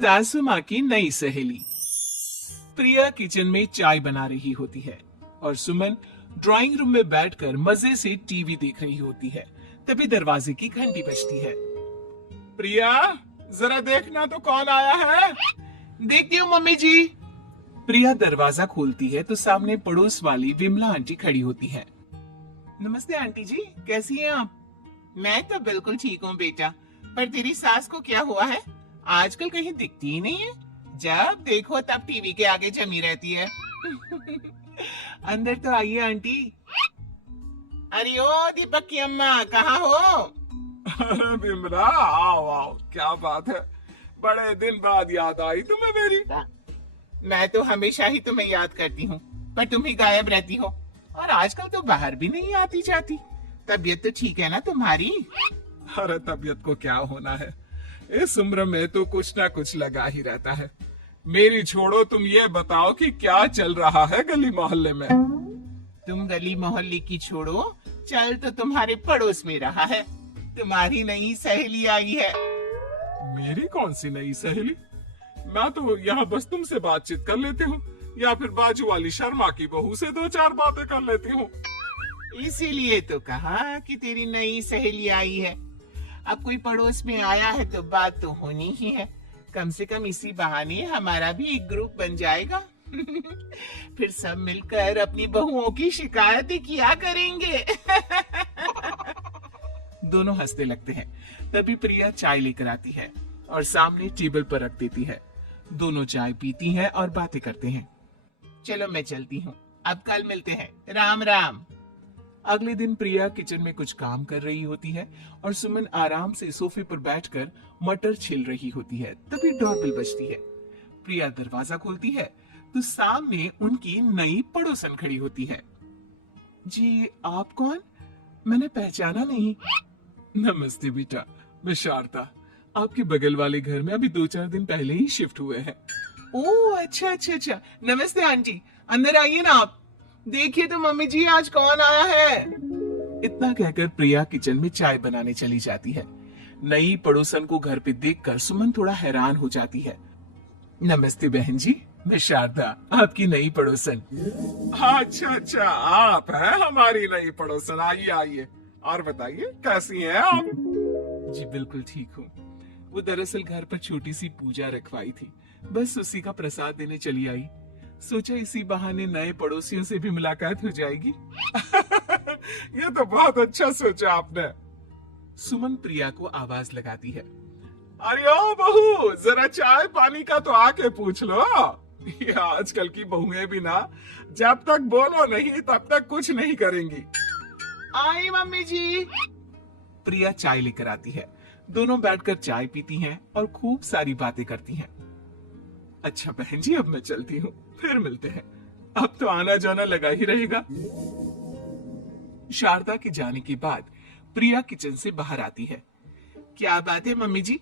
सासू माँ की नई सहेली। प्रिया किचन में चाय बना रही होती है और सुमन ड्राइंग रूम में बैठकर मजे से टीवी देख रही होती है। तभी दरवाजे की घंटी बजती है। प्रिया, जरा देखना तो कौन आया है। देखती हूँ मम्मी जी। प्रिया दरवाजा खोलती है तो सामने पड़ोस वाली विमला आंटी खड़ी होती है। नमस्ते आंटी जी, कैसी हैं आप? मैं तो बिल्कुल ठीक हूँ बेटा, पर तेरी सास को क्या हुआ है? आजकल कहीं दिखती ही नहीं है। जब देखो तब टीवी के आगे जमी रहती है। अंदर तो आइए आंटी। अरे ओ दीपक की अम्मा, कहाँ हो? अरे बिमला, आओ आओ, क्या बात है, बड़े दिन बाद याद आई तुम्हें मेरी। मैं तो हमेशा ही तुम्हें याद करती हूँ, पर तुम ही गायब रहती हो और आजकल तो बाहर भी नहीं आती जाती। तबीयत तो ठीक है ना तुम्हारी? अरे तबीयत को क्या होना है, इस उम्र में तो कुछ ना कुछ लगा ही रहता है। मेरी छोड़ो, तुम ये बताओ कि क्या चल रहा है गली मोहल्ले में। तुम गली मोहल्ले की छोड़ो, चल तो तुम्हारे पड़ोस में रहा है। तुम्हारी नई सहेली आई है। मेरी कौन सी नई सहेली? मैं तो यहाँ बस तुमसे बातचीत कर लेती हूँ, या फिर बाजू वाली शर्मा की बहू से दो चार बातें कर लेती हूँ। इसीलिए तो कहा कि तेरी नई सहेली आई है। अब कोई पड़ोस में आया है तो बात तो होनी ही है। कम से कम इसी बहाने हमारा भी एक ग्रुप बन जाएगा। फिर सब मिलकर अपनी बहुओं की शिकायतें किया करेंगे। दोनों हंसने लगते हैं। तभी प्रिया चाय लेकर आती है और सामने टेबल पर रख देती है। दोनों चाय पीती हैं और बातें करते हैं। चलो मैं चलती हूँ, अब कल मिलते हैं। राम राम। अगले दिन प्रिया किचन में कुछ काम कर रही होती है और सुमन आराम से सोफे पर बैठकर मटर छिल रही होती है। तभी डोरबेल बजती है। प्रिया दरवाजा खोलती है तो सामने उनकी नई पड़ोसन खड़ी होती है। जी आप कौन? मैंने पहचाना नहीं। नमस्ते बेटा, मैं शारदा, आपके बगल वाले घर में अभी 2-4 दिन पहले ही शिफ्ट हुए हैं। ओह अच्छा अच्छा अच्छा, नमस्ते आंटी, अंदर आइए ना आप। देखिए तो मम्मी जी, आज कौन आया है। इतना कहकर प्रिया किचन में चाय बनाने चली जाती है। नई पड़ोसन को घर पे देखकर सुमन थोड़ा हैरान हो जाती है। नमस्ते बहन जी, मैं शारदा, आपकी नई पड़ोसन। अच्छा अच्छा, आप हैं हमारी नई पड़ोसन। आइए आइए, और बताइए कैसी हैं आप? जी बिल्कुल ठीक हूँ। वो दरअसल घर पर छोटी सी पूजा रखवाई थी, बस उसी का प्रसाद देने चली आई। सोचा इसी बहाने नए पड़ोसियों से भी मुलाकात हो जाएगी। ये तो बहुत अच्छा सोचा आपने। सुमन प्रिया को आवाज लगाती है। अरे ओ बहू, जरा चाय पानी का तो आके पूछ लो। ये आजकल की बहुएं भी ना, जब तक बोलो नहीं तब तक कुछ नहीं करेंगी। आई मम्मी जी। प्रिया चाय लेकर आती है। दोनों बैठकर चाय पीती हैं और खूब सारी बातें करती हैं। अच्छा बहन जी, अब मैं चलती हूँ, फिर मिलते हैं। अब तो आना जाना लगा ही रहेगा। शारदा के जाने के बाद प्रिया किचन से बाहर आती है। क्या बात है मम्मी जी,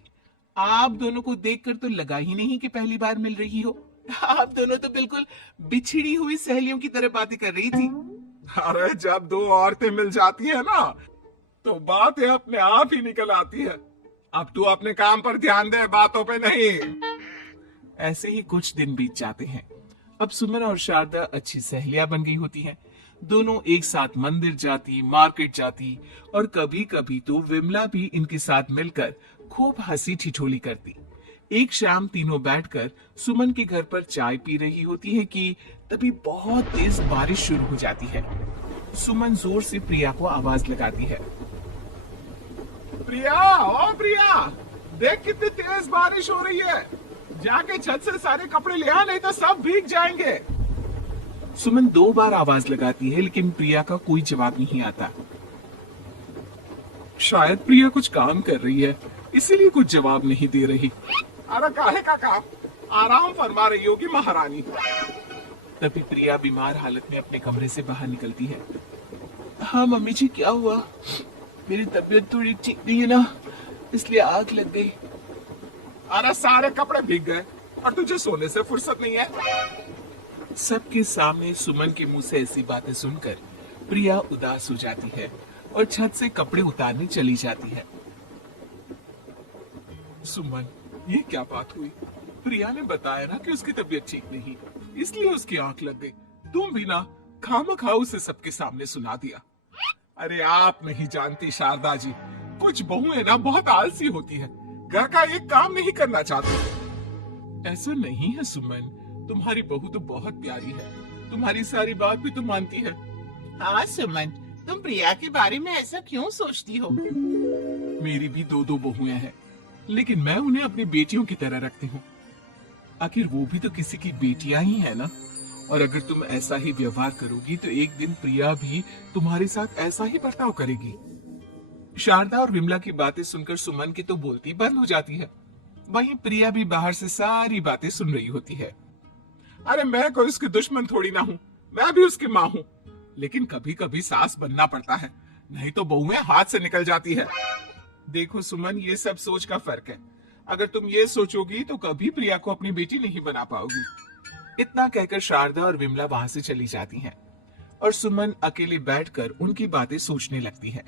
आप दोनों को देखकर तो लगा ही नहीं कि पहली बार मिल रही हो। आप दोनों तो बिल्कुल बिछड़ी हुई सहेलियों की तरह बातें कर रही थी। अरे जब दो औरतें मिल जाती है ना, तो बातें अपने आप ही निकल आती है। अब तू अपने काम पर ध्यान दे, बातों पे नहीं। ऐसे ही कुछ दिन बीत जाते हैं। अब सुमन और शारदा अच्छी सहेलियां बन गई होती हैं। दोनों एक साथ मंदिर जाती, मार्केट जाती और कभी कभी तो विमला भी इनके साथ मिलकर खूब हंसी ठिठोली करती। एक शाम तीनों बैठकर सुमन के घर पर चाय पी रही होती है कि तभी बहुत तेज बारिश शुरू हो जाती है। सुमन जोर से प्रिया को आवाज लगाती है। प्रिया, ओ प्रिया, देख कितनी तेज बारिश हो रही है। जाके छत से सारे कपड़े ले आ, नहीं तो सब भीग जाएंगे। सुमन 2 बार आवाज लगाती है लेकिन प्रिया का कोई जवाब नहीं आता। शायद प्रिया कुछ काम कर रही है, इसीलिए कुछ जवाब नहीं दे रही। अरे काहे का काम, आराम फरमा रही होगी महारानी। तभी प्रिया बीमार हालत में अपने कमरे से बाहर निकलती है। हाँ मम्मी जी, क्या हुआ? मेरी तबीयत थोड़ी ठीक नहीं है ना, इसलिए आग लग गई। अरे सारे कपड़े भीग गए और तुझे सोने से फुर्सत नहीं है। सबके सामने सुमन के मुंह से ऐसी बातें सुनकर प्रिया उदास हो जाती है और छत से कपड़े उतारने चली जाती है। सुमन, ये क्या बात हुई? प्रिया ने बताया ना कि उसकी तबीयत ठीक नहीं, इसलिए उसकी आंख लग गई। तुम भी ना खामखा उसे सबके सामने सुना दिया। अरे आप नहीं जानती शारदा जी, कुछ बहुएं ना बहुत आलसी होती है, घर का एक काम नहीं करना चाहती। ऐसा नहीं है सुमन, तुम्हारी बहू तो बहुत प्यारी है, तुम्हारी सारी बात भी तो मानती है। हाँ सुमन, तुम प्रिया के बारे में ऐसा क्यों सोचती हो? मेरी भी दो बहुएं हैं, लेकिन मैं उन्हें अपनी बेटियों की तरह रखती हूँ। आखिर वो भी तो किसी की बेटियां ही है ना। और अगर तुम ऐसा ही व्यवहार करोगी तो एक दिन प्रिया भी तुम्हारे साथ ऐसा ही बर्ताव करेगी। शारदा और विमला की बातें सुनकर सुमन की तो बोलती बंद हो जाती है। वहीं प्रिया भी बाहर से सारी बातें सुन रही होती है। अरे मैं कोई उसकी दुश्मन थोड़ी ना हूँ, मैं भी उसकी माँ हूँ, लेकिन कभी कभी सास बनना पड़ता है, नहीं तो बहुएं हाथ से निकल जाती है। देखो सुमन, ये सब सोच का फर्क है। अगर तुम ये सोचोगी तो कभी प्रिया को अपनी बेटी नहीं बना पाओगी। इतना कहकर शारदा और विमला वहां से चली जाती हैं और सुमन अकेले बैठकर उनकी बातें सोचने लगती है।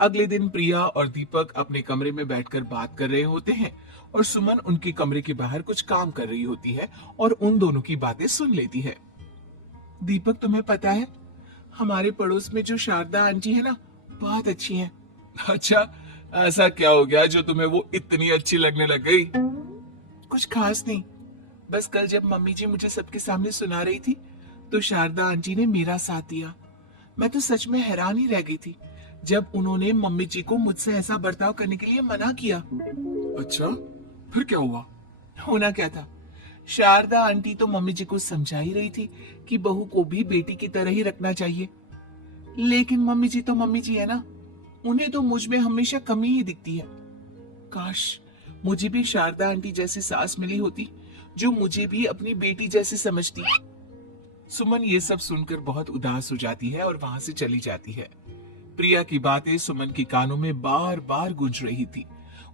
अगले दिन प्रिया और दीपक अपने कमरे में बैठकर बात कर रहे होते हैं और सुमन उनके कमरे के बाहर कुछ काम कर रही होती है और उन दोनों की बातें सुन लेती है। दीपक, तुम्हें पता है हमारे पड़ोस में जो शारदा आंटी है ना, बहुत अच्छी है। अच्छा, ऐसा क्या हो गया जो तुम्हें वो इतनी अच्छी लगने लग गई? कुछ खास नहीं, बस कल जब मम्मी जी मुझे सबके सामने सुना रही थी तो शारदा आंटी ने मेरा साथ दिया। मैं तो सच में हैरान ही रह गई थी जब उन्होंने मम्मी जी को मुझसे ऐसा बर्ताव करने के लिए मना किया। अच्छा, फिर क्या हुआ? होना क्या था, शारदा आंटी तो मम्मी जी को समझा ही रही थी कि बहू को भी बेटी की तरह ही रखना चाहिए, लेकिन मम्मी जी तो मम्मी जी है ना, उन्हें तो मुझ में हमेशा कमी ही दिखती है। काश मुझे भी शारदा आंटी जैसी सास मिली होती जो मुझे भी अपनी बेटी जैसे समझती। सुमन ये सब सुनकर बहुत उदास हो जाती है और वहां से चली जाती है। प्रिया की बातें सुमन के कानों में बार बार गूंज रही थी।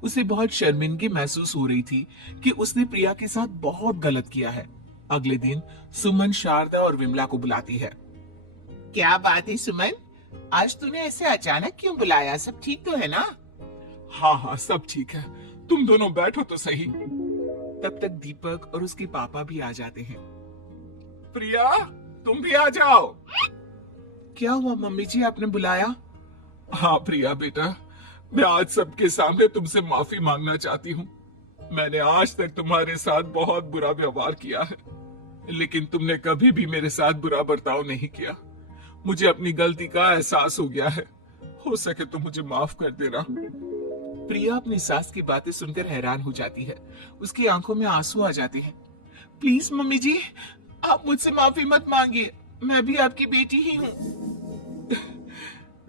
उसे बहुत शर्मिंदगी महसूस हो रही थी कि उसने प्रिया के साथ बहुत गलत किया है। अगले दिन सुमन शारदा और विमला को बुलाती है। क्या बात है सुमन, आज तूने ऐसे अचानक क्यों बुलाया? सब ठीक तो है ना? हाँ हाँ, सब ठीक है, तुम दोनों बैठो तो सही। तब तक दीपक और उसके पापा भी आ जाते हैं। प्रिया, तुम भी आ जाओ। क्या हुआ मम्मी जी, आपने बुलाया? हाँ प्रिया बेटा, मैं आज सबके सामने तुमसे माफी मांगना चाहती हूँ। मैंने आज तक तुम्हारे साथ बहुत बुरा व्यवहार किया है, लेकिन तुमने कभी भी मेरे साथ बुरा बर्ताव नहीं किया। मुझे अपनी गलती का एहसास हो गया है, हो सके तो मुझे माफ कर देना। प्रिया अपनी सास की बातें सुनकर हैरान हो जाती है। उसकी आंखों में आंसू आ जाते हैं। प्लीज मम्मी जी, आप मुझसे माफी मत मांगिए, मैं भी आपकी बेटी ही हूँ।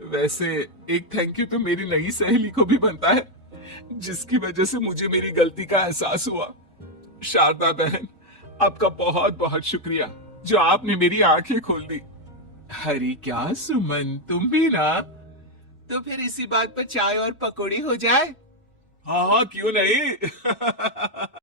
वैसे एक थैंक यू तो मेरी नई सहेली को भी बनता है, जिसकी वजह से मुझे मेरी गलती का एहसास हुआ। शारदा बहन, आपका बहुत बहुत शुक्रिया जो आपने मेरी आंखें खोल दी। अरे क्या सुमन, तुम भी ना। तो फिर इसी बात पर चाय और पकौड़ी हो जाए? हाँ हाँ, क्यों नहीं।